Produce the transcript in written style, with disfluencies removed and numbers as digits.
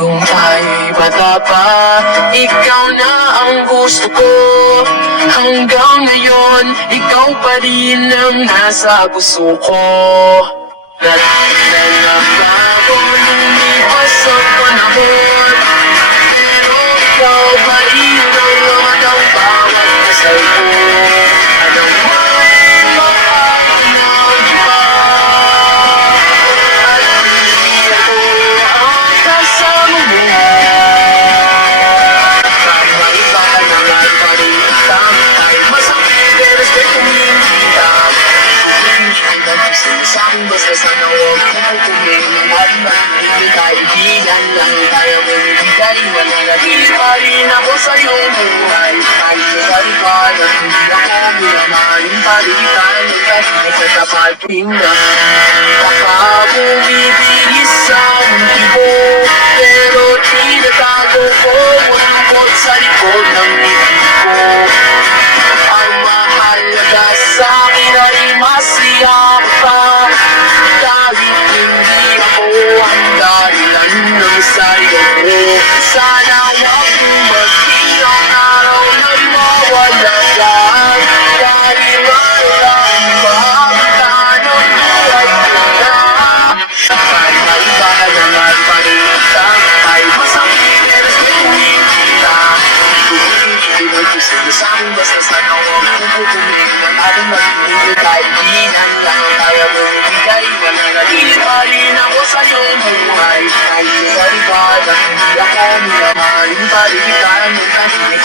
Nung tayo'y bata pa, ikaw na ang gusto ko. Hanggang ngayon, ikaw pa rin ang nasa puso ko. Nagbago lumipas ang panahon, pero ikaw pa rin ang laman ng bawat dasal ko. Ano man mahal ng iba, at hindi ako ang kasama mo. Kakaiba na nga pa rin kita, kahit masakit pero respeto mo yung kita. Sa'kin basta sana huwag mo tumingin at hindi tayo bilang lang tayo bumibigay. Mananatili pa rin ako sa iyong buhay. Kahit nagalipan at hindi ako minamahalin pa rin tayo kahit nagtatapat pinga. Baka bumibigis sa mundi mo, pero tinatago ko malungkot sa likod ng ngiti ko. Ang mahalaga sa'kin ay masaya ka, kahit hindi ako ang dahilan ng saya mo. Sana wag dumating ang araw na mawala ka, dahil walang makakita ng buhay ko na. Kahit maiba naman pa rin kita, kahit masakit pero sabihin kita. Ibig ko sa'kin basta sana huwag mo tumingin ang ating magiging kahit bilang lang tayo bumibigay. Mananatili pa rin ako sa iyong buhay. Kahit nagalipan at hindi ako minamahalin pa rin kita. Nagkasinig